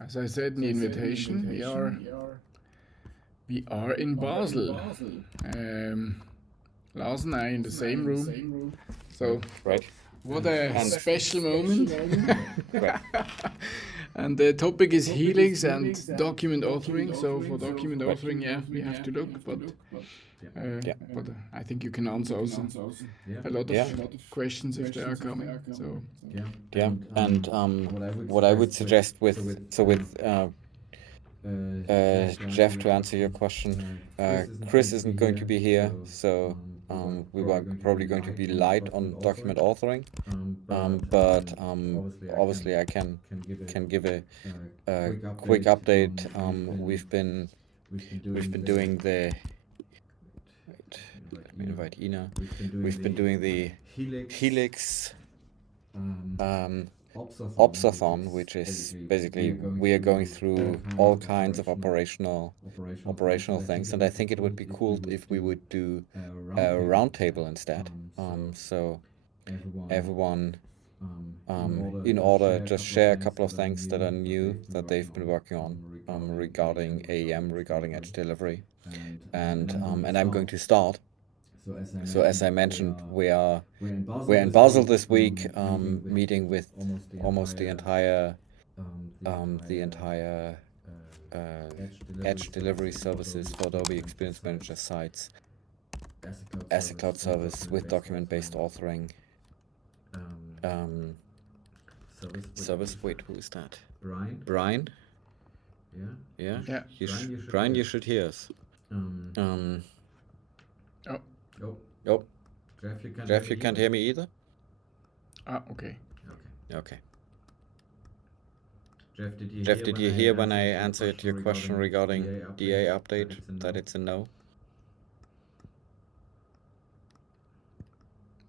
As I said in the invitation, we are in Basel. Lars and I in the same room. So Right. what a And special moment. right. And the topic is Helix and document authoring. So for document authoring, yeah, we have to look, but Yeah. I think you can answer also a lot of Yeah. questions if they are coming. So Yeah. And what I would suggest with Jeff, to answer your question, Chris isn't going to be here, so we were probably going to be light on document authoring. But obviously I can give a quick update. We've been doing the wait, let me invite Ina. We've been doing the Helix Opsathon, which is basically we are going through all kinds of operational things, and I think it would be cool if we would do a roundtable instead. So everyone, in order, just share a couple of things that are new that they've been working on regarding AEM, regarding Edge Delivery, and I'm going to start. So as I mentioned, we're in Basel this week, meeting with almost the entire Edge Delivery Services for Adobe Experience Manager sites as a cloud service with document-based authoring service. Wait, who is that? Brian? Yeah? yeah. Brian, you should hear us. Oh, Oh, Jeff, you can't hear me either? okay. Okay. Jeff, did you hear when I answered your question regarding DA update that it's a no?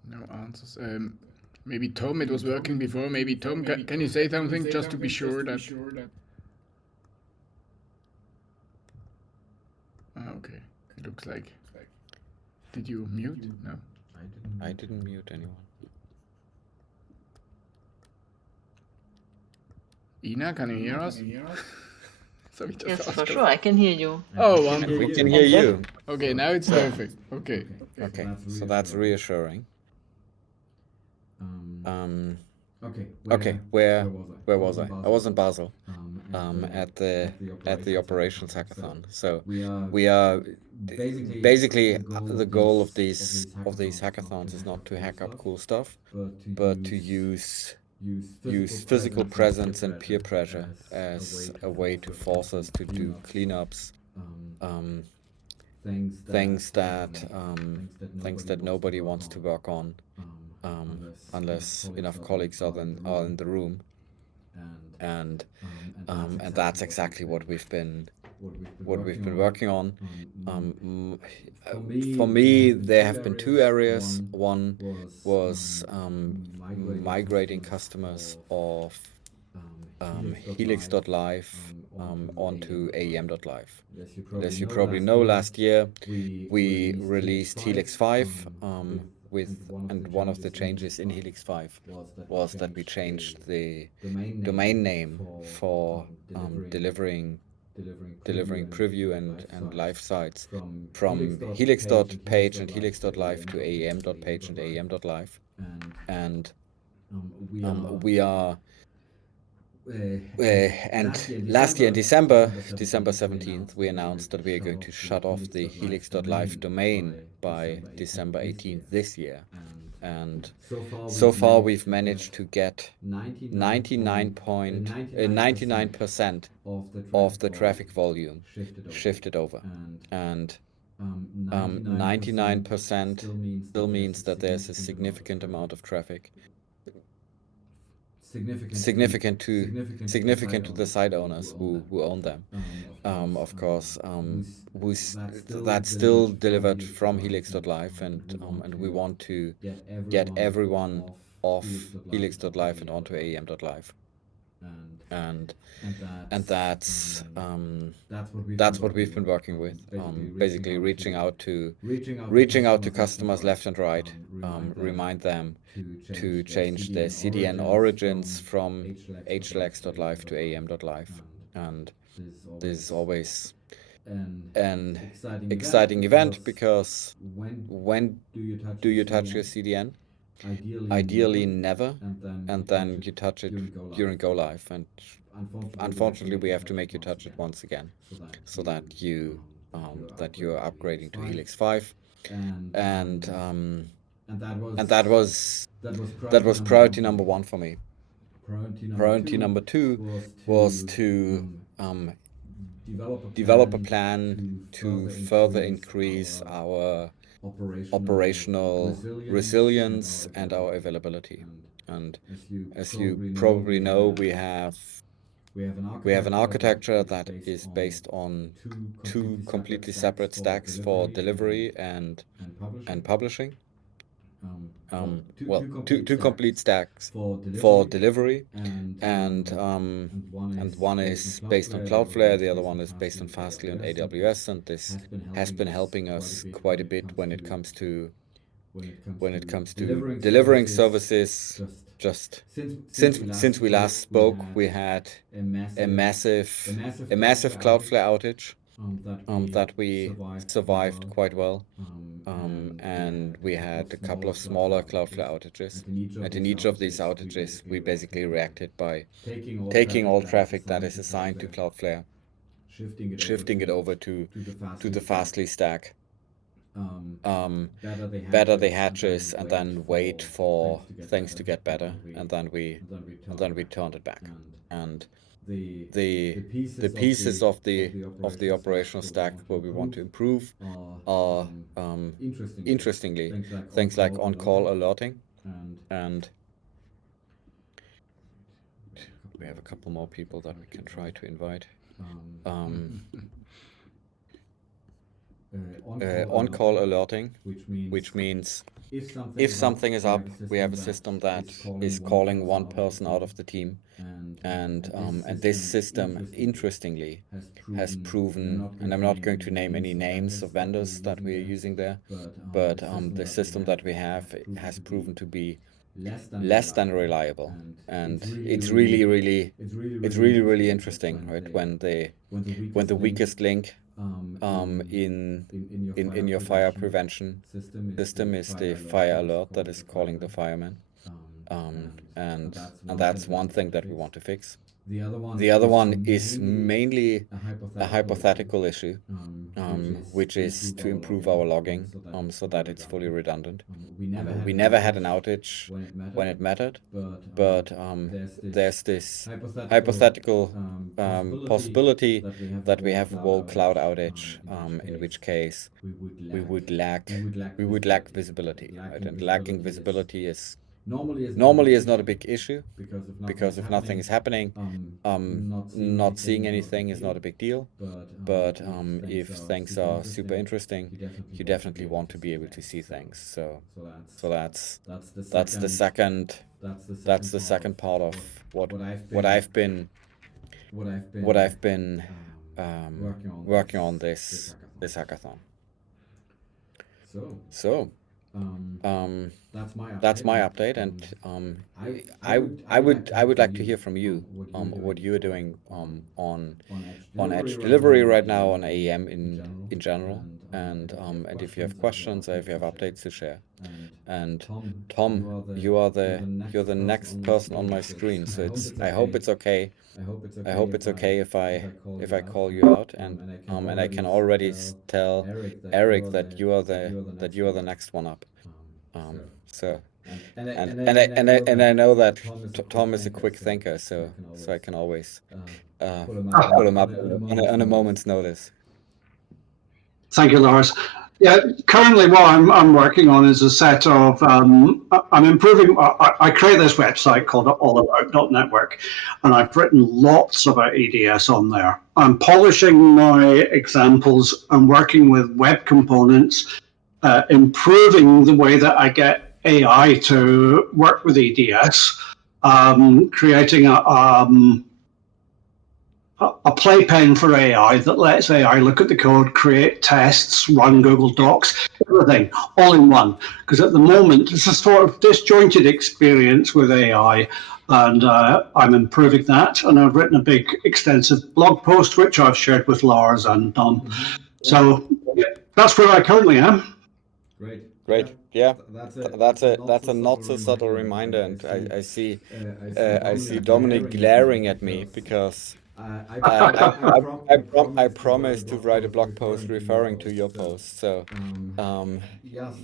No answers. Maybe Tom, it was working before. Maybe Tom, can you say something just to be sure that? Okay. It looks like. Did you mute? No. I didn't mute anyone. Ina, can you hear us? Yes, for sure, I can hear you. Oh, And wonderful. we can hear you. Okay, now it's perfect. Okay. Okay, so that's reassuring. Okay, where was I? I was in Basel, at the operations hackathon. So we are basically the goal of these hackathons is not to hack up cool stuff, but to use physical presence and peer pressure as a way to force us to do cleanups, things that nobody wants to work on, unless enough colleagues are in the room, and that's exactly what we've been working on. For me, there have been two areas. One was migrating customers of Helix.live onto aem.live. As you probably know, last year we released Helix 5 and one of the changes in Helix 5 was that we changed the domain name for delivering preview and live sites from helix.page and helix.live to aem.page and aem.live. And we are and last year in December 17th, we announced that we are going to shut off the helix.live domain by December 18th this year. And so far we've managed to get 99% of the traffic volume shifted over. And 99% still means that there's a significant amount of traffic, significant to the site owners who own them, of course, that's still delivered from helix.live, and we want to get everyone off helix.live and onto aem.live. And that's what we've been working with, basically reaching out to customers left and right, remind them to change their CDN origins from hlax.live to aem.live, and this is always an exciting event because when do you touch your CDN? Ideally never, and then you touch it during go live, and unfortunately we have to make you touch it once again, so that you are upgrading to Helix 5, and that was priority number 1 for me. Priority number 2 was to develop a plan to further increase our operational resilience and our availability. And as you probably know, we have an architecture that is based on 2 completely separate stacks for delivery and publishing. Well, two complete stacks for delivery, and one is based on Cloudflare, the other one is based on Fastly on AWS, and this has been helping us quite a bit when it comes to delivering services. Just since we last spoke, we had a massive Cloudflare outage that we survived quite well. And we had a couple of smaller Cloudflare outages. And in each of these outages, we basically reacted by taking all traffic that is assigned to Cloudflare, shifting it over to the Fastly stack, better the hatches, and then wait for things to get better, and then we turned it back. And the pieces of the operational stack where we want to improve are interestingly things like on-call alerting, and we have a couple more people that we can try to invite. On-call alerting, which means if something is up, we have a system that is calling one person out of the team, and this system, interestingly, has proven, and I'm not going to name any names of vendors that we are using there, but the system that we have has proven to be less than reliable, and it's really interesting, right? When the weakest link in your fire prevention system is the fire alert that is calling the fireman, and that's one thing that we want to fix. The other one is mainly a hypothetical issue, which is to improve our logging so that it's fully redundant. We never had an outage when it mattered, but there's this hypothetical possibility that we have a whole cloud outage, in which case we would lack visibility, right? And lacking visibility is normally not a big issue, because if nothing is happening, not seeing anything is not a big deal. But if things are super interesting, you definitely want to be able to see things. So that's the second part of what I've been working on this hackathon. So that's my update, and I would like to hear from you what you're doing on Edge Delivery right now, on AEM in general, and if you have questions or if you have updates to share. And Tom, you're the next person on my screen, so I hope it's okay. I hope it's okay if I call you out, and I can already tell Eric that you are the next one up. So I know that Tom is a quick thinker, so I can always pull him up on a moment's notice. Thank you, Lars. Yeah, currently what I'm working on is a set of, I'm improving, I create this website called allabout.network, and I've written lots about EDS on there. I'm polishing my examples and working with web components, improving the way that I get AI to work with EDS, creating a a playpen for AI that lets AI look at the code, create tests, run Google Docs, everything all in one. Because at the moment, it's a sort of disjointed experience with AI, and I'm improving that. And I've written a big, extensive blog post, which I've shared with Lars and Dom. So yeah, that's where I currently am. Great. Yeah. That's a not so subtle reminder, and I see Dominik glaring at me because I promised to write a blog post referring to your post. So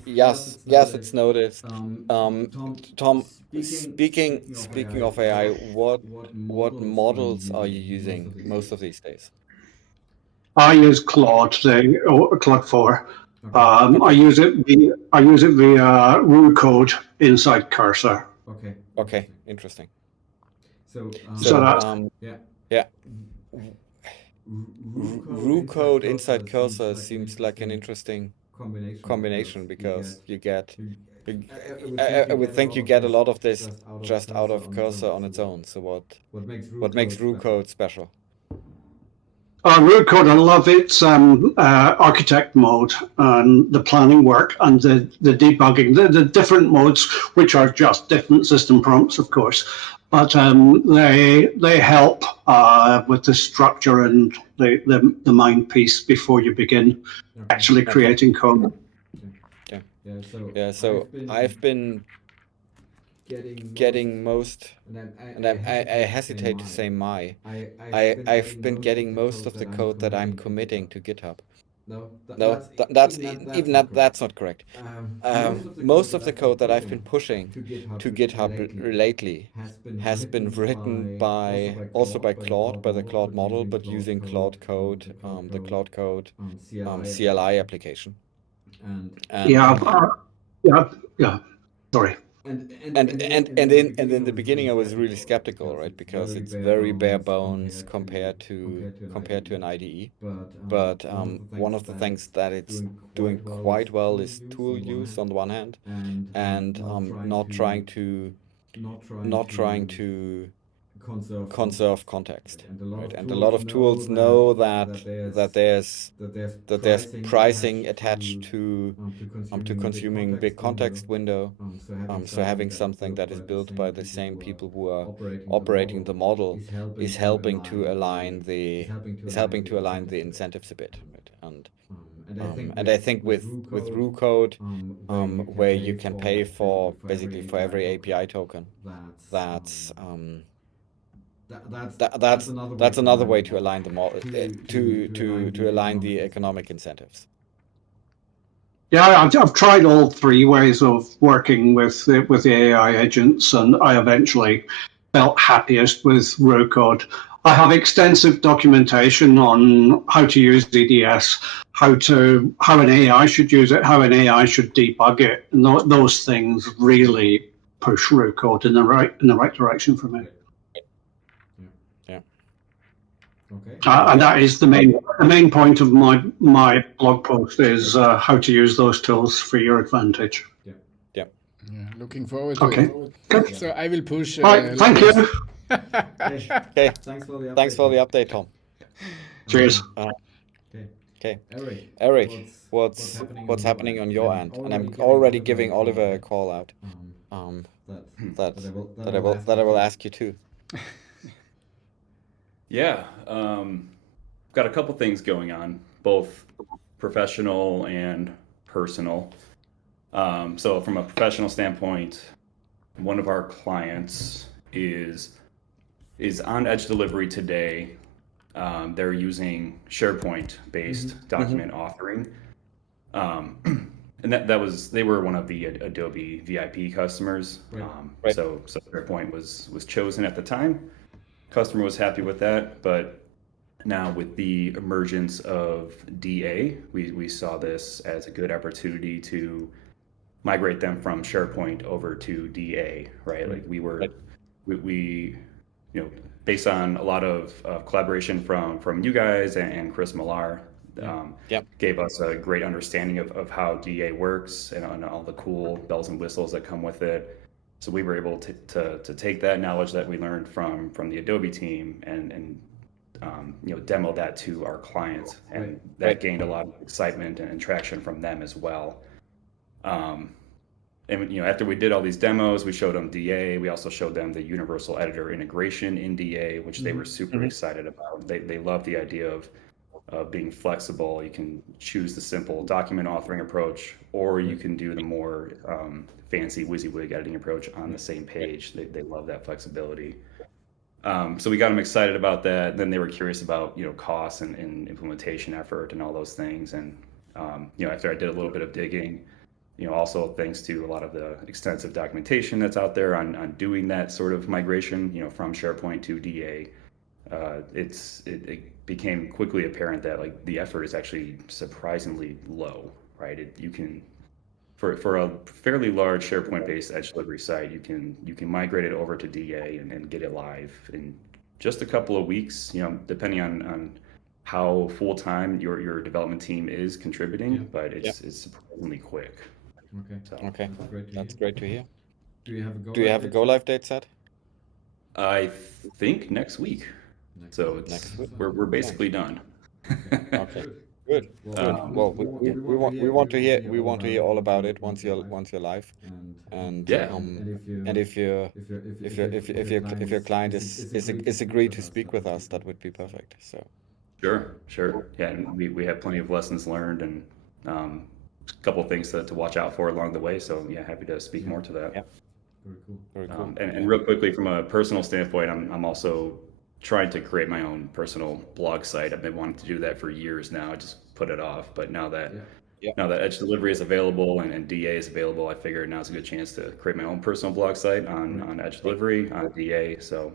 yes, it's noticed. Tom, speaking of AI, what models are you using most of these days? I use Claude, Claude 4. I use it via rule code inside Cursor. Okay, interesting. So So that yeah, root code inside Cursor seems like an interesting combination because I would think you get a lot of this just out of Cursor on its own. So what makes root code special? root code, I love its architect mode and the planning work and the debugging, the different modes, which are just different system prompts, of course. But they help with the structure and the mind piece before you begin actually creating code. Yeah, so I've been getting most, and I hesitate to say I've been getting most of the code that I'm committing to GitHub. No, that's not correct. Most of the code that I've been pushing to GitHub lately has been written also by Claude, by the Claude model, but using Claude Code, the Claude Code CLI application. And Yeah. Sorry. And in the beginning I was really skeptical, right? Because it's very bare bones compared to an IDE. But one of the things that it's doing quite well is tool use on the one hand, and not trying to conserve context, right? And a lot of tools know that there's pricing attached to consuming big context window. So having something that is built by the same people who are operating the model is helping to align the incentives a bit, right? And I think with root code, where you can pay for basically for every API token, that's another way to align the to align the economic incentives. Yeah, I've tried all three ways of working with the AI agents, and I eventually felt happiest with root code. I have extensive documentation on how to use EDS, how an AI should use it, how an AI should debug it, and those things really push root code in the right direction for me. Yeah. And that is the main point of my blog post is how to use those tools for your advantage. Yeah, looking forward to Okay. it. Good. So I will push. Right. Thank you. Okay. Thanks for the update, Tom. Cheers. Okay. Eric, what's happening on your end? And I'm already giving Oliver a call out. That I will ask you too. Yeah, got a couple things going on, both professional and personal. So from a professional standpoint, one of our clients is on Edge Delivery today. They're using SharePoint-based document authoring. And they were one of the Adobe VIP customers. Right. So SharePoint was chosen at the time. Customer was happy with that, but now with the emergence of DA, we saw this as a good opportunity to migrate them from SharePoint over to DA, right? Like we based on a lot of collaboration from you guys and Chris Millar, gave us a great understanding of how DA works and all the cool bells and whistles that come with it. So we were able to take that knowledge that we learned from the Adobe team and demo that to our clients, and that gained a lot of excitement and traction from them as well. And after we did all these demos, we showed them DA. We also showed them the universal editor integration in DA, which they were super excited about. They love the idea of being flexible. You can choose the simple document authoring approach, or you can do the more fancy WYSIWYG editing approach on the same page. They love that flexibility. So we got them excited about that. Then they were curious about costs and implementation effort and all those things. And after I did a little bit of digging, also thanks to a lot of the extensive documentation that's out there on doing that sort of migration, from SharePoint to DA, it became quickly apparent that like the effort is actually surprisingly low, right? You can, for a fairly large SharePoint-based Edge delivery site, you can migrate it over to DA and get it live in just a couple of weeks, depending on how full-time your development team is contributing, but it's surprisingly quick. Okay, that's great to hear. Do you have a go live date set? I think next week. So Next week. we're basically done. Okay, good. Well, we want to hear all about it once you're live, and if your client is agreed to speak with us, that would be perfect. So Sure. Yeah, and we have plenty of lessons learned and a couple of things to watch out for along the way. So yeah, happy to speak more to that. Yeah. Very cool. And real quickly, from a personal standpoint, I'm also trying to create my own personal blog site. I've been wanting to do that for years now. I just put it off, but now that Edge Delivery is available and DA is available, I figured now's a good chance to create my own personal blog site on Edge Delivery, on DA. So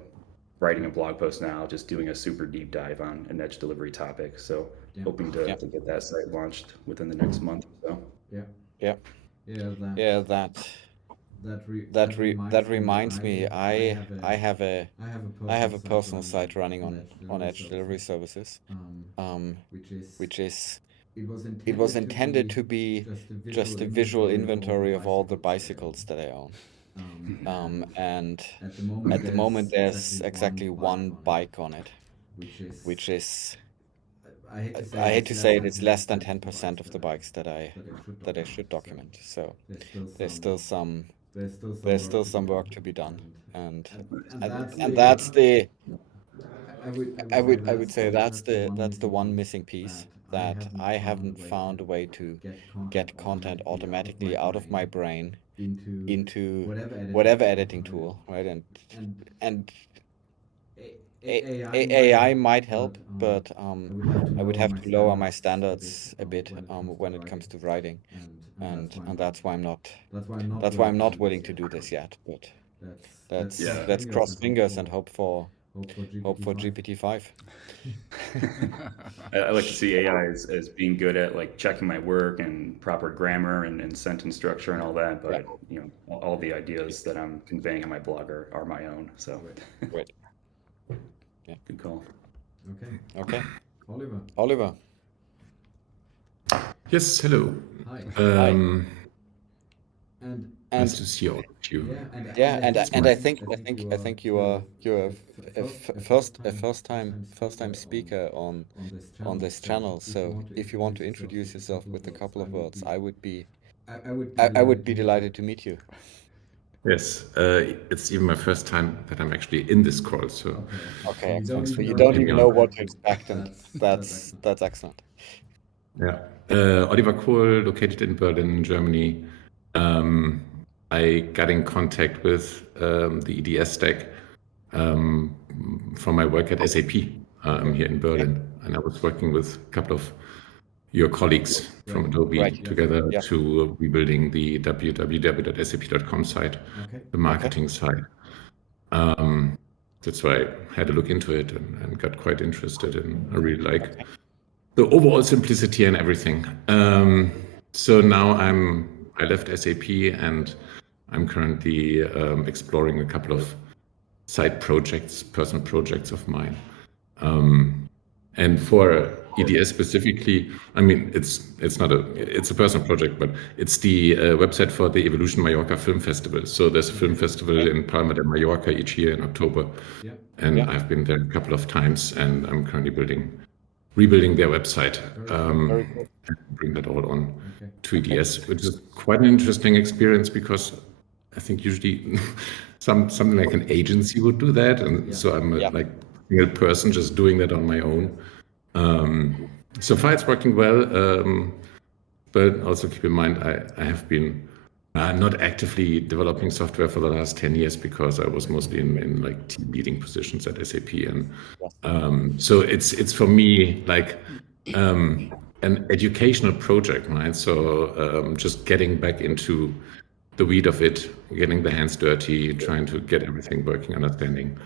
writing a blog post now, just doing a super deep dive on an Edge Delivery topic. So hoping to get that site launched within the next month or so. That reminds me. I have a personal site running on Edge Delivery Services, which is it was intended to be just a visual inventory of all the bicycles that I own. And at the moment there's exactly one bike on it, which is, I hate to say it, it's less than 10% of the bikes that I should document. So there's still some work to be done, and that's the, I would say that's the one missing piece, that I haven't found a way to get content automatically out of my brain into whatever editing tool, right? And AI might help, but I would have to lower my standards a bit when it comes to writing, and that's why I'm not willing to do this yet. But let's cross fingers and hope for GPT-5. I like to see AI as being good at like checking my work and proper grammar and sentence structure and all that, but all the ideas that I'm conveying in my blog are my own. So Great. Yeah. Good call. Okay. Oliver. Yes, hello. Hi. Nice to see all of you. Yeah, and I think you're a first time speaker on this channel. So if you want to introduce yourself with a couple of words, I would be delighted to meet you. Yes, it's even my first time that I'm actually in this call. So okay, excellent. So you don't even know what to expect, and that's excellent. Yeah, Oliver Kohl, located in Berlin, Germany. I got in contact with the EDS stack from my work at SAP here in Berlin, and I was working with a couple of your colleagues from Adobe together to rebuilding the www.sap.com site, the marketing site. That's why I had a look into it and got quite interested, and I really like the overall simplicity and everything. So now I left SAP and I'm currently exploring a couple of side projects, personal projects of mine. And for EDS specifically, I mean, it's a personal project, but it's the website for the Evolution Mallorca Film Festival. So there's a film festival in Palma de Mallorca each year in October, and I've been there a couple of times, and I'm currently rebuilding their website, and bring that all on to EDS, which is quite an interesting experience because I think usually something like an agency would do that, and so I'm like a single person just doing that on my own. So far it's working well, but also keep in mind I have been not actively developing software for the last 10 years because I was mostly in like team leading positions at SAP, and so it's for me like an educational project, right? So just getting back into the weed of it, getting the hands dirty, trying to get everything working, understanding.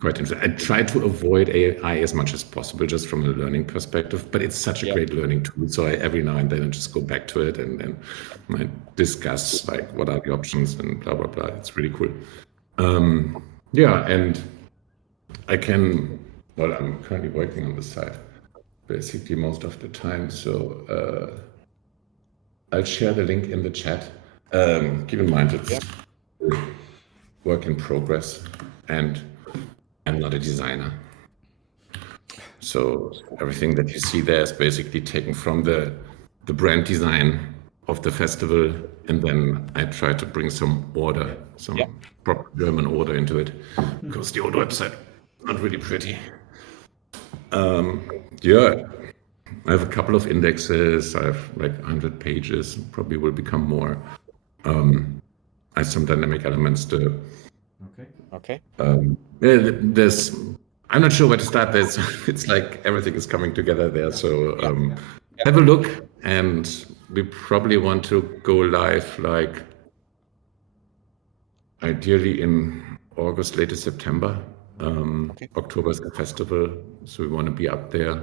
Quite interesting. I try to avoid AI as much as possible, just from a learning perspective. But it's such a great learning tool. So every now and then I just go back to it and I discuss like what are the options and blah blah blah. It's really cool. And I'm currently working on the site basically most of the time. So I'll share the link in the chat. Keep in mind it's work in progress, and I'm not a designer. So everything that you see there is basically taken from the brand design of the festival, and then I try to bring some order, some proper German order into it, because the old website is not really pretty. I have a couple of indexes. I have like 100 pages, probably will become more. I have some dynamic elements to. Okay. I'm not sure where to start. It's like everything is coming together there. So have a look, and we probably want to go live like ideally in August, latest September. October is the festival, so we want to be up there.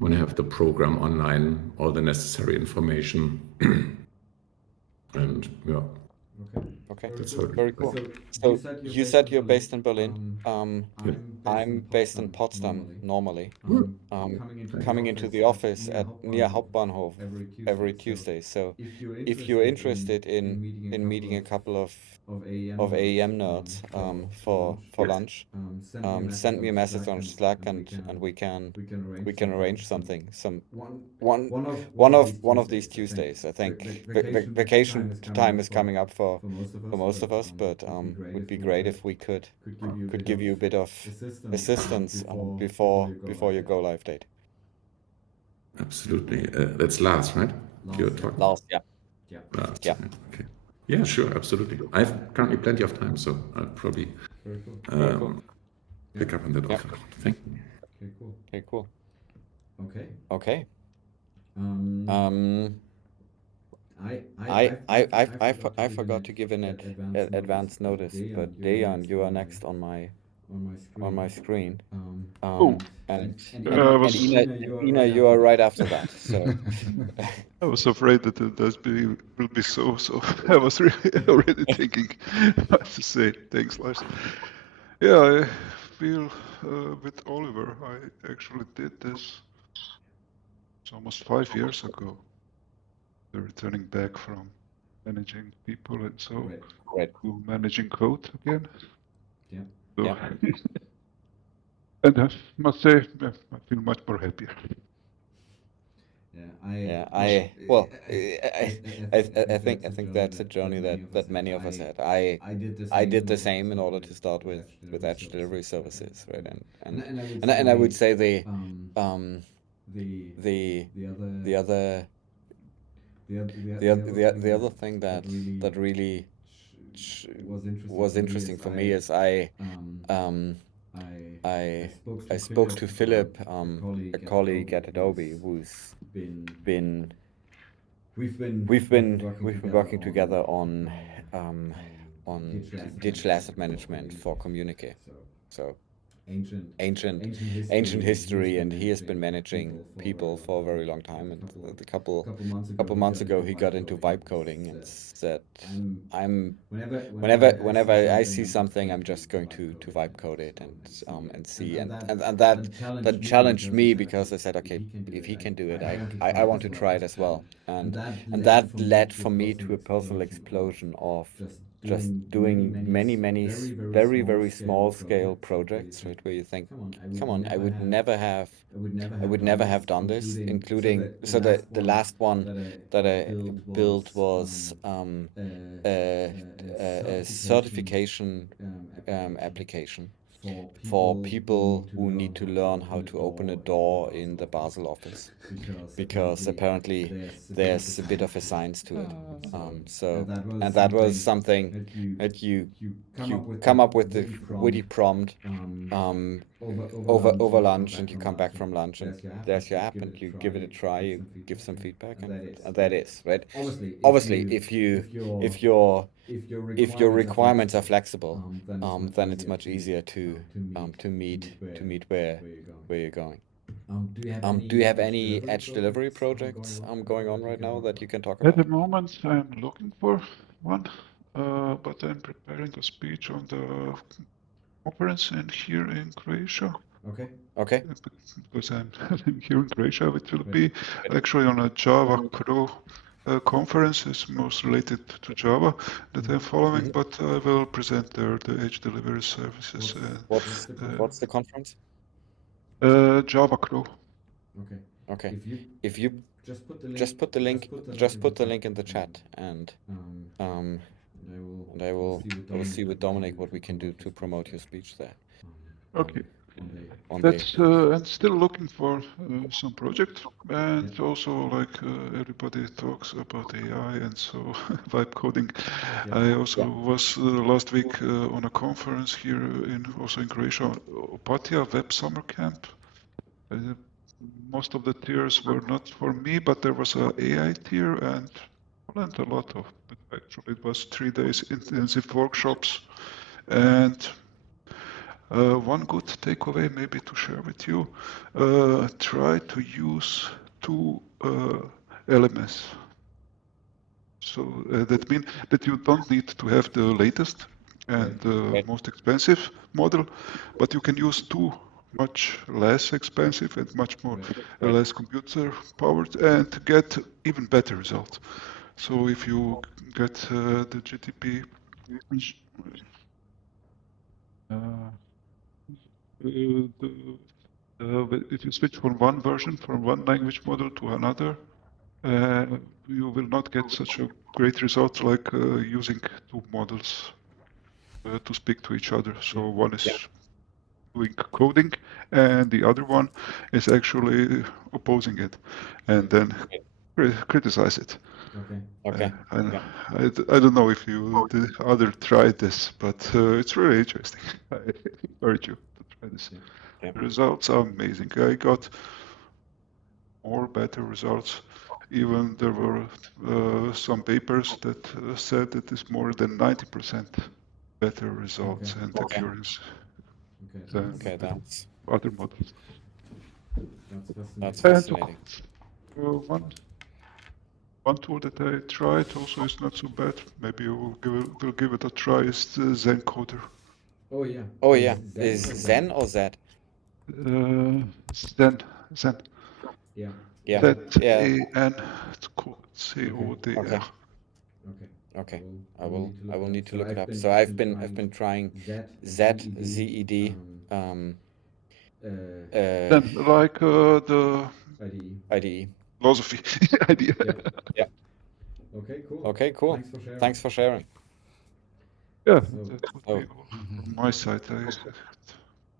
Want to have the program online, all the necessary information, and Okay, that's how very cool. So you said you're based in Berlin. I'm based in Potsdam normally. Coming into the office at near Hauptbahnhof every Tuesday. So if you're interested in meeting a couple of AEM nerds for lunch, send me a message on Slack and we can arrange something. One of these Tuesdays. I think vacation time is coming up for most of us, but would be great if we could give you a bit of assistance before your go live date. Absolutely. That's Lars, right? You're talking. Lars, Lars, yeah. Okay. Yeah, sure, absolutely. I have currently plenty of time, so I'll probably pick up on that offer. Thank you. Okay, cool. Okay. I forgot to give an advance notice, but Dejan, you are next on my screen. And Ina, you are right after that. So I was afraid that will be so. I was really already thinking what to say. Thanks, Lars. Yeah, I feel with Oliver. I actually did this. It's almost 5 years ago. The returning back from managing people and so to managing code again. So, and I must say, I feel much more happier. I think that's a journey that many of us had. I did the same in order to start with Edge Delivery Services, right? And I would say the other thing that really was interesting for me is I spoke to Philip, a colleague at Adobe, who's we've been working together on digital asset management for Communique. So ancient history, and he has been managing people for a very long time. And a couple months ago, he got into vibe coding and said, "I'm whenever I see something, I'm just going to vibe code it and see." And that challenged me because I said, okay, if he can do it, I want to try it as well. And that led for me to a personal explosion of just doing many very small scale projects, right, where you think, come on, I would never have done this, including the last one that I built was a certification application for people who need to learn how to open a door in the Basel office, because apparently there's a bit of a science to it. And that was something that you come up with the witty prompt over lunch, and you come back from lunch, and there's your app, and you give it a try, you give some feedback, and that is right. Obviously, if your requirements are flexible, then it's much easier to meet where you're going. Do you have any edge delivery projects going on right now that you can talk At about? the moment, I'm looking for one, but I'm preparing a speech on the conference here in Croatia. Okay. Because I'm here in Croatia, it will be actually on a Java Crow conference. It's most related to Java that I'm following, but I will present there the Edge Delivery Services. What's the conference? Java Crow. Okay. If you just put the link in the chat, and I will see with Dominik what we can do to promote your speech there. Okay. That's I'm still looking for some project, and also like everybody talks about AI and so vibe coding. I also was last week on a conference here in Croatia, Opatija Web Summer Camp. Most of the tiers were not for me, but there was a AI tier, and I learned a lot of it. Actually, it was 3 days intensive workshops, and one good takeaway maybe to share with you, try to use 2 elements. So that means that you don't need to have the latest and most expensive model, but you can use 2 much less expensive and much more less computer powered, and get even better results. So if you get the GTP if you switch from one version, from one language model to another, you will not get such a great result like using 2 models to speak to each other. So one is doing coding, and the other one is actually opposing it, and then criticize it. Okay. I don't know if you the other tried this, but it's really interesting. I encourage you to try this. Yeah. The results are amazing. I got more better results. Even there were some papers that said that it's more than 90% better results and accuracy than That's other models. that's fascinating. One tool that I tried also is not so bad. Maybe you will give it a try. Is the Zen Coder. Oh yeah, is Zen or Z? Zen. Yeah. Z-A-N. It's called C-O-D-R. Okay. I will need to look it up. So I've been trying ZED. Then like the IDE. philosophy idea. Yeah. Okay, cool. Thanks for sharing. Yeah, that would be all from my side. I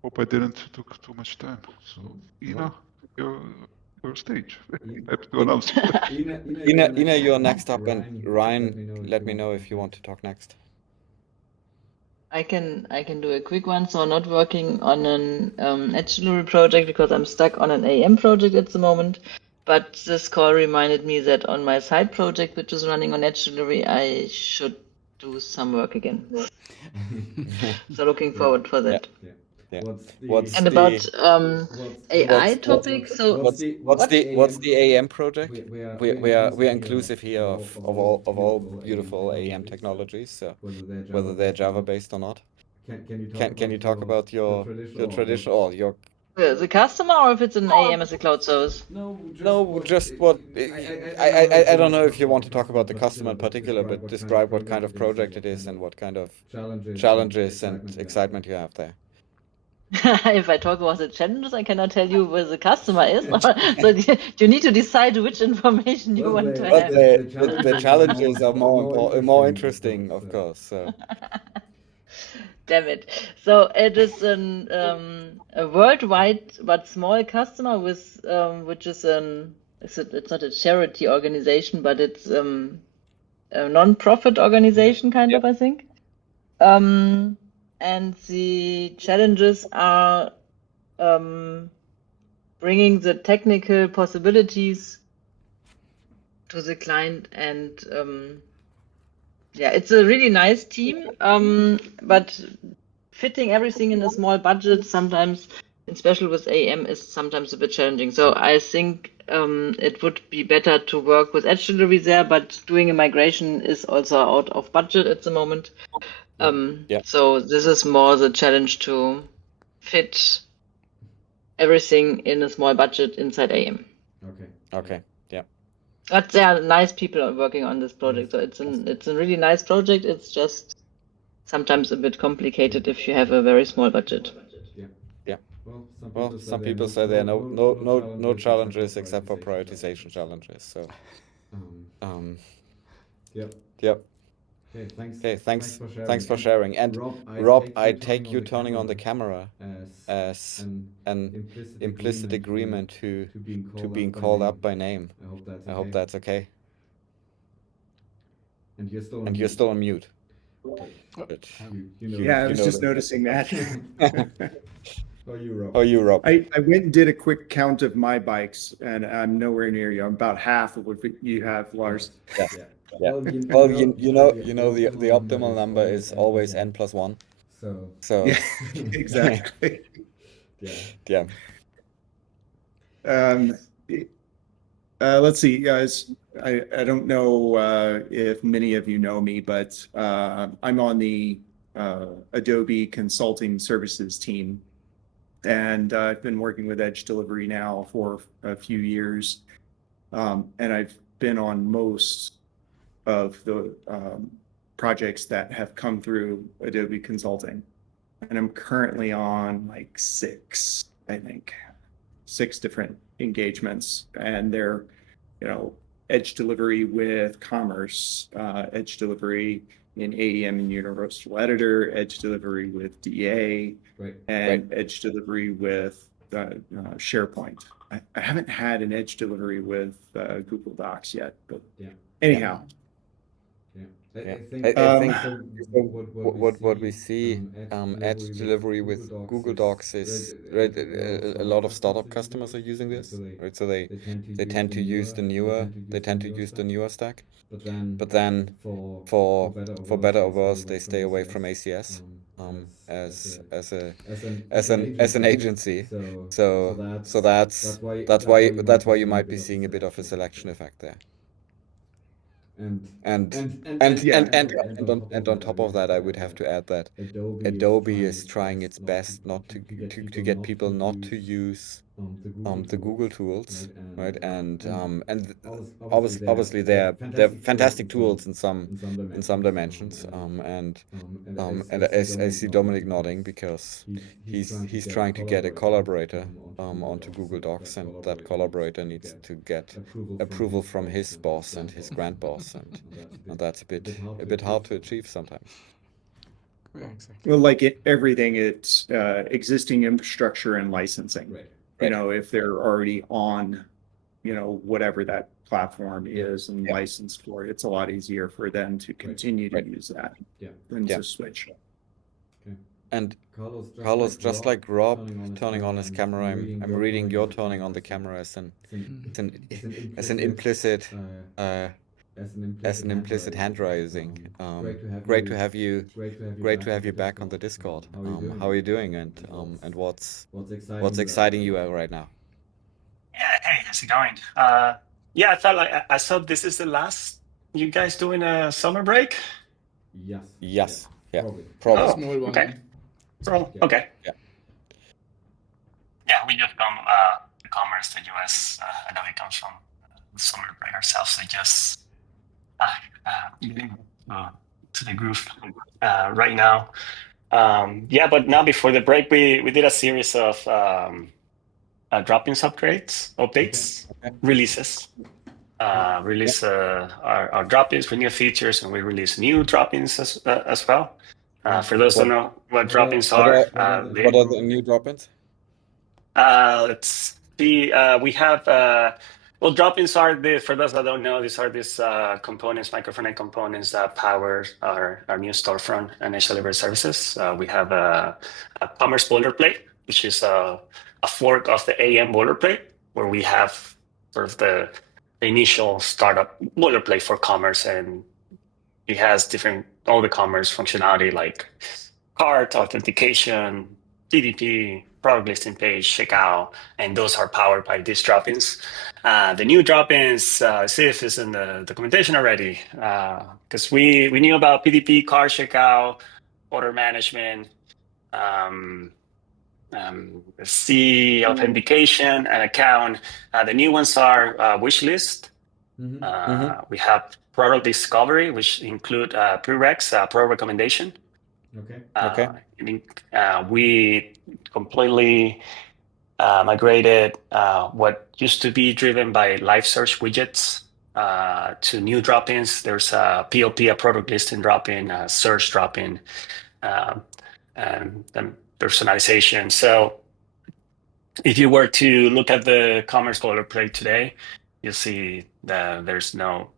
hope I didn't took too much time. So Ina, your stage. I have to announce. Ina, you're next up, and Ryan, let me know if you want to talk next. I can do a quick one. So not working on an Edge Delivery project because I'm stuck on an AEM project at the moment. But this call reminded me that on my side project, which is running on Edge Delivery, I should do some work again. So looking forward for that. Yeah. What's And the about AI what's topics, so what's what? the AEM project? We're inclusive here of all beautiful AEM technologies. So whether they're Java based or not. Can you talk about your traditional or your The customer, or if it's an AEM as a cloud service? no, just what I don't know if you want to talk about the customer in particular, but describe what kind of project it is and what kind of challenges and excitement you have there. If I talk about the challenges, I cannot tell you where the customer is. So you need to decide which information you want to But have. the challenges are more interesting, of course. So Damn it. So it is a worldwide but small customer with which is it's not a charity organization, but it's a non-profit organization kind of, I think. And the challenges are bringing the technical possibilities to the client, and yeah, it's a really nice team, but fitting everything in a small budget sometimes, especially with AEM, is sometimes a bit challenging. So I think it would be better to work with Edge Delivery there, but doing a migration is also out of budget at the moment. So this is more the challenge to fit everything in a small budget inside AEM. okay, yeah. But there are nice people working on this project, so it's a really nice project. It's just sometimes a bit complicated if you have a very small budget. Yeah. Well, some people say there are no challenges except for prioritization challenges. So yep. Okay, thanks for sharing. And Rob, I take you turning on the camera as an implicit agreement to being called up by name. I hope that's okay. And you're still on mute. But Yeah, I was just noticing that. Oh, you, Rob. I went and did a quick count of my bikes, and I'm nowhere near you. I'm about half of what you have, Lars. Yeah. Well, you know the optimal number is always n+1. So Yeah, exactly. yeah. Let's see, guys. I don't know if many of you know me, but I'm on the Adobe Consulting Services team, and I've been working with Edge Delivery now for a few years, and I've been on most of the projects that have come through Adobe Consulting, and I'm currently on like six different engagements, and they're, Edge Delivery with Commerce, Edge Delivery in AEM and Universal Editor, Edge Delivery with DA, and Edge Delivery with SharePoint. I haven't had an Edge Delivery with Google Docs yet, but anyhow. I think what we see Edge Delivery with Google Docs is right. A lot of startup customers are using this, right? So they tend to use the newer stack, but then for better or worse, they stay away from ACS as an agency. So that's why you might be seeing a bit of a selection effect there. And on top of that, I would have to add that Adobe is trying its best not to get people not to use the Google tools, right? And obviously they're fantastic tools in some dimensions. And I see Dominik nodding because he's trying to get a collaborator onto Google Docs, and that collaborator needs to get approval from his boss and his grand boss, and that's a bit hard to achieve sometimes. Yeah, exactly. Well, like everything, it's existing infrastructure and licensing. If they're already on, whatever that platform is and licensed for it, it's a lot easier for them to continue to use that than to switch. And Carlos, just like Rob turning on his camera, I'm reading your turning on the camera as an implicit as an implicit hand raising. Great to have you. Great to have you back on the Discord. How are you doing, and what's exciting you right now? Yeah, hey, how's it going? Yeah, I felt like I saw this is the last you guys doing a summer break. Yes. Yeah. Oh, Probably. Small one. okay. So, okay. Yeah. Yeah, we just come to commerce, the US. I know we come from summer break ourselves, so just getting to the groove right now. Yeah, but now before the break, we did a series of drop-ins updates, releases. Release our drop-ins with new features, and we release new drop-ins as well. For those who don't know what drop-ins are, What are the new drop-ins? let's see. We have well, drop-ins are for those that don't know, these are components, micro-front-end components that power our new storefront and Edge Delivery Services. We have a commerce boilerplate, which is a fork of the AEM boilerplate, where we have sort of the initial startup boilerplate for commerce, and it has all the commerce functionality like cart, authentication, PDP, product listing page, checkout, and those are powered by these drop-ins. The new drop-ins, see if it's in the documentation already, because we knew about PDP, cart, checkout, order management, authentication and account. The new ones are wish list. We have product discovery, which include prereqs, pro recommendation. Okay. We completely migrated what used to be driven by live search widgets to new drop-ins. There's a PLP, a product listing drop-in, a search drop-in, and personalization. So if you were to look at the commerce boilerplate today, you'll see that there's no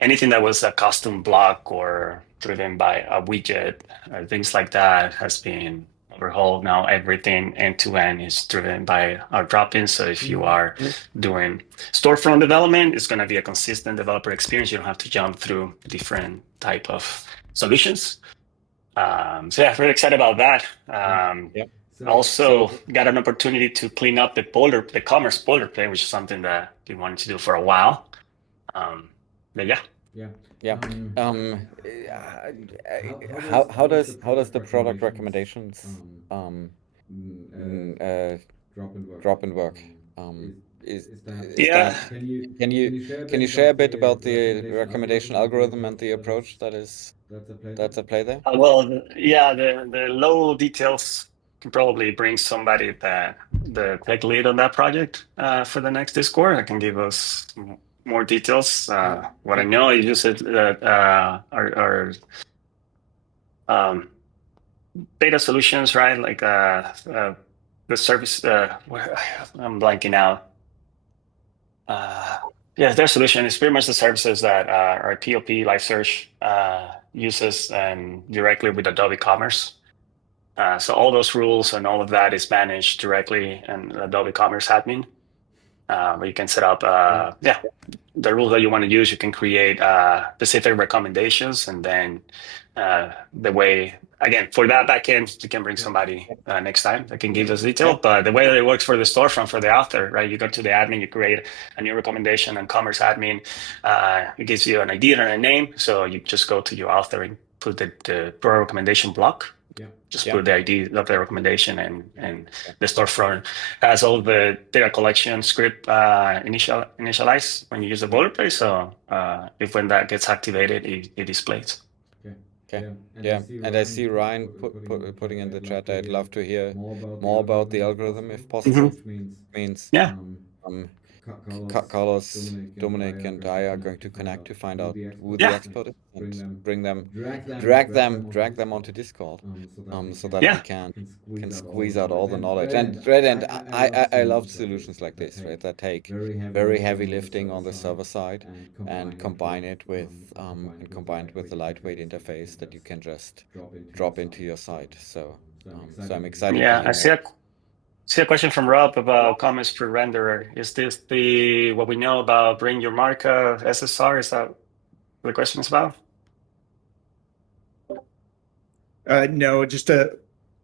anything that was a custom block or driven by a widget, things like that has been overhauled. Now everything end to end is driven by our drop-ins. So if you are doing storefront development, it's going to be a consistent developer experience. You don't have to jump through different type of solutions. So yeah, really excited about that. Also got an opportunity to clean up the commerce boilerplate, which is something that we wanted to do for a while. But yeah. How does the product recommendations drop-in work? Can you share a bit about the recommendation algorithm and the approach that's at play there? Well, yeah, the low details can probably bring somebody the tech lead on that project for the next Discord. I can give us more details. What I know is just that our data solutions, right? Like the service. I'm blanking out. Yeah, their solution is pretty much the services that our PLP Live Search uses directly with Adobe Commerce. So all those rules and all of that is managed directly in Adobe Commerce admin, where you can set up the rules that you want to use. You can create specific recommendations, and then the way, again, for that backend, you can bring somebody next time that can give us detail. But the way that it works for the storefront, for the author, right? You go to the admin, you create a new recommendation, and Commerce admin, it gives you an ID and a name. So you just go to your author and put the pro recommendation block. Put the ID of the recommendation, and the storefront has all the data collection script initialized when you use the boilerplate. So when that gets activated, it displays. Okay. And I see Ryan putting in the chat. I'd love to hear more about the algorithm if possible. Means Carlos, Dominik, and I are going to connect to find out who the expert is and drag them onto Discord, so that we can squeeze out all the knowledge. And I love solutions like this, right? That take very heavy lifting on the server side and combine it with the lightweight interface that you can just drop into your site. So I'm excited. Yeah, I see a question from Rob about comments pre-renderer. Is this what we know about bring your markup SSR? Is that the question is about? No, just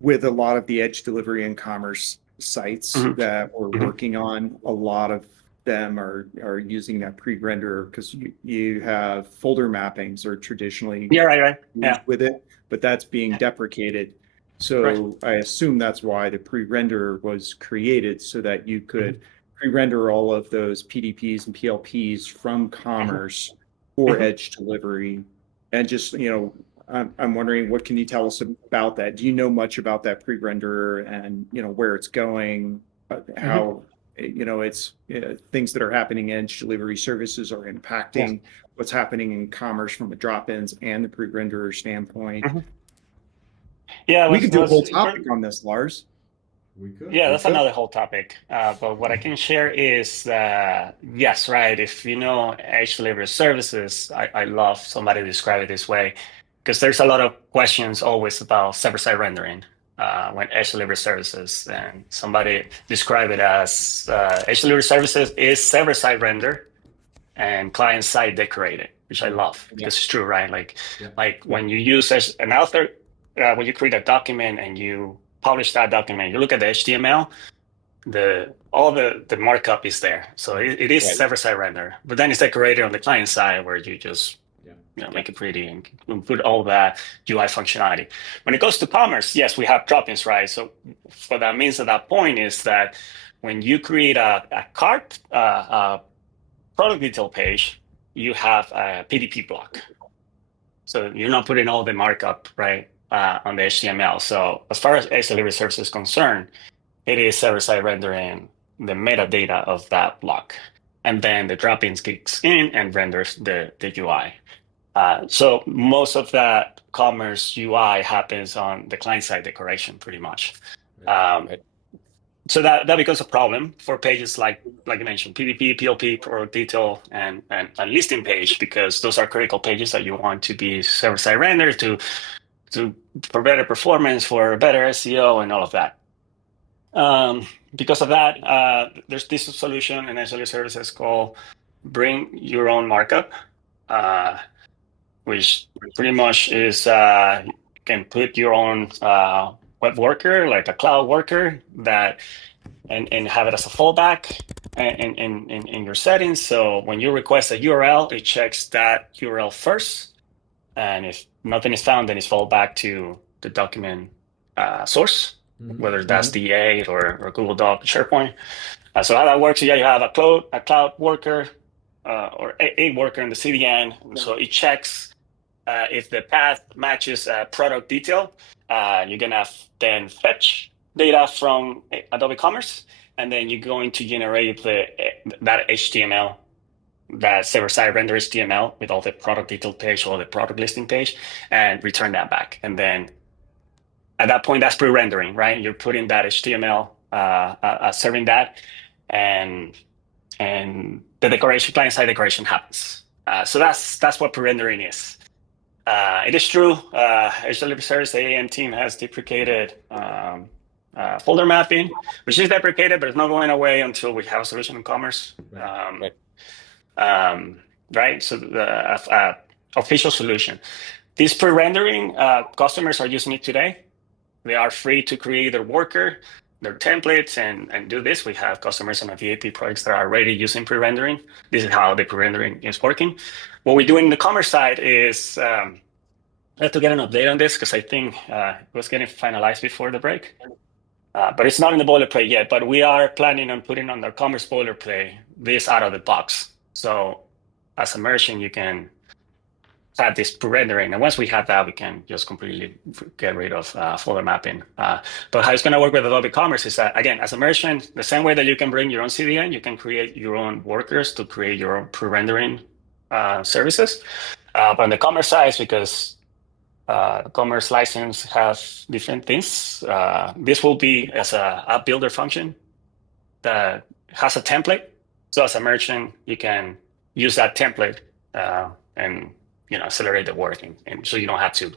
with a lot of the edge delivery and commerce sites that we're working on, a lot of them are using that pre-render because you have folder mappings are traditionally right. used with it, but that's being deprecated. So I assume that's why the pre-render was created, so that you could pre-render all of those PDPs and PLPs from commerce for edge delivery. And just, I'm wondering, what can you tell us about that? Do you know much about that pre-render and, where it's going, how, it's things that are happening in edge delivery services are impacting what's happening in commerce from the drop-ins and the pre-renderer standpoint? Yeah, we could do a whole topic on this, Lars. We could. Yeah, that's another whole topic. But what I can share is that, yes, right. If you know Edge Delivery Services, I love somebody to describe it this way, because there's a lot of questions always about server-side rendering when Edge Delivery Services, and somebody describe it as Edge Delivery Services is server-side render and client-side decorated, which I love because it's true, right? Like when you use an author, when you create a document and you publish that document, you look at the HTML, all the markup is there. So it is server-side render, but then it's decorated on the client side where you just make it pretty and put all that UI functionality. When it goes to commerce, yes, we have drop-ins, right? So what that means at that point is that when you create a cart, product detail page, you have a PDP block. So you're not putting all the markup, right, on the HTML. So as far as Edge Delivery Service is concerned, it is server-side rendering the metadata of that block. And then the drop-ins kicks in and renders the UI. So most of that commerce UI happens on the client-side decoration, pretty much. So that becomes a problem for pages like you mentioned, PDP, PLP, product detail, and listing page, because those are critical pages that you want to be server-side rendered for better performance, for better SEO, and all of that. Because of that, there's this solution in SLA services called Bring Your Own Markup, which pretty much is you can put your own web worker, like a cloud worker, and have it as a fallback in your settings. So when you request a URL, it checks that URL first, and if nothing is found, then it's fall back to the document source, whether that's DA or Google Doc, SharePoint. So how that works, you have a cloud worker or a worker in the CDN. So it checks if the path matches product detail. You're gonna then fetch data from Adobe Commerce, and then you're going to generate that HTML, that server-side render HTML with all the product detail page or the product listing page, and return that back. And then at that point, that's pre-rendering, right? You're putting that HTML, serving that, and the decoration, client-side decoration happens. So that's what pre-rendering is. It is true. Edge Delivery Service, the AEM team has deprecated folder mapping, which is deprecated, but it's not going away until we have a solution in commerce. Right? So the official solution. This pre-rendering, customers are using it today. They are free to create their worker, their templates, and do this. We have customers on our VIP projects that are already using pre-rendering. This is how the pre-rendering is working. What we do in the commerce side is I have to get an update on this because I think it was getting finalized before the break. But it's not in the boilerplate yet, but we are planning on putting on the commerce boilerplate this out of the box. So as a merchant, you can have this pre-rendering. And once we have that, we can just completely get rid of folder mapping. But how it's going to work with Adobe Commerce is that, again, as a merchant, the same way that you can bring your own CDN, you can create your own workers to create your own pre-rendering services. But on the commerce side, because commerce license has different things, this will be as a app builder function that has a template. So as a merchant, you can use that template and accelerate the work, and so you don't have to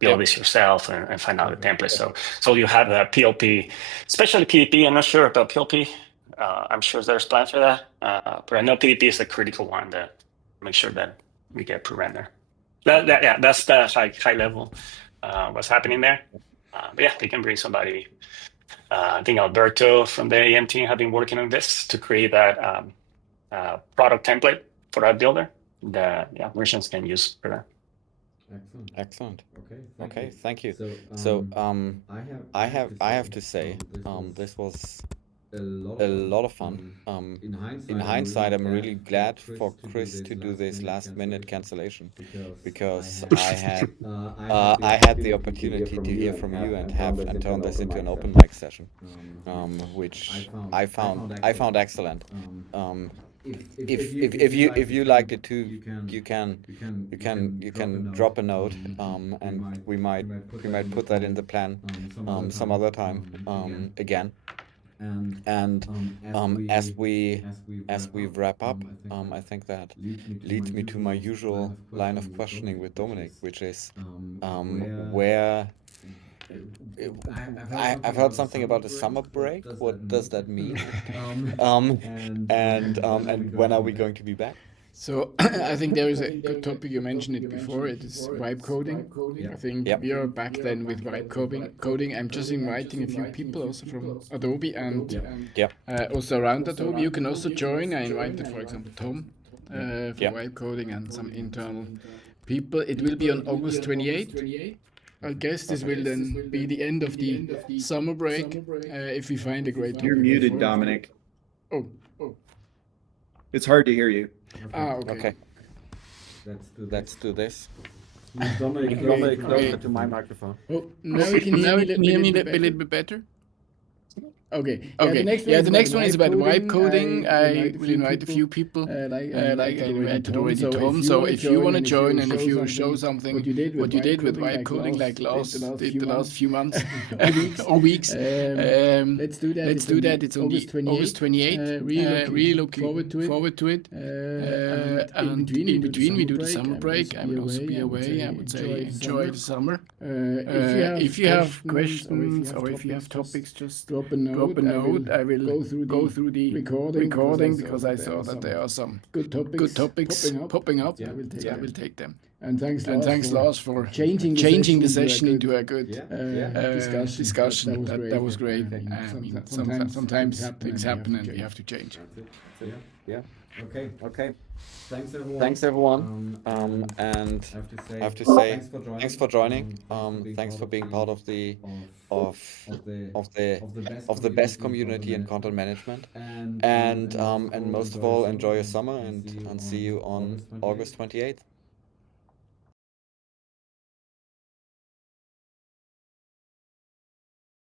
build this yourself and find out the template. So you have the PLP, especially PDP. I'm not sure about PLP. I'm sure there's plans for that, but I know PDP is a critical one that make sure that pre-render. That's the high level what's happening there. But yeah, we can bring somebody. I think Alberto from the AEM team have been working on this to create that product template for that builder that merchants can use for that. Excellent. Okay, thank you. So I have to say this was a lot of fun. In hindsight, I'm really glad for Chris to do this last minute cancellation because I had the opportunity to hear from you and turn this into an open mic session, which I found excellent. If you liked it too, you can drop a note, and we might put that in the plan some other time again. And as we wrap up, I think that leads me to my usual line of questioning with Dominik, which is where I've heard something about a summer break. What does that mean? And when are we going to be back? So I think there is a good topic, you mentioned it before, it is vibe coding. I think we are back then with vibe coding. I'm just inviting a few people also from Adobe and also around Adobe. You can also join. I invited, for example, Tom for vibe coding and some internal people. It will be on August 28th. I guess this will then be the end of the summer break if we find a great topic. You're muted, before. Dominik. Oh. It's hard to hear you. Okay. Let's do this. Dominic, closer to my microphone. Oh, now you can hear me a little bit better. Okay. The next one is about vibe coding. I will invite a few people, like I invited already Tom. So if you want to join and if you show something, what you did with vibe coding, like Lars did the last few months or weeks, let's do that. It's on August 28th. Really looking forward to it. And in between, we do the summer break. I will also be away. I would say enjoy the summer. If you have questions or if you have topics, just drop a note. I will go through the recording because I saw that there are some good topics popping up. I will take them. And thanks, Lars, for changing the session into a good discussion. That was great. Sometimes things happen and we have to change. Okay. Thanks everyone. And I have to say thanks for joining. Thanks for being part of the best community in content management. And most of all, enjoy your summer and see you on August 28th.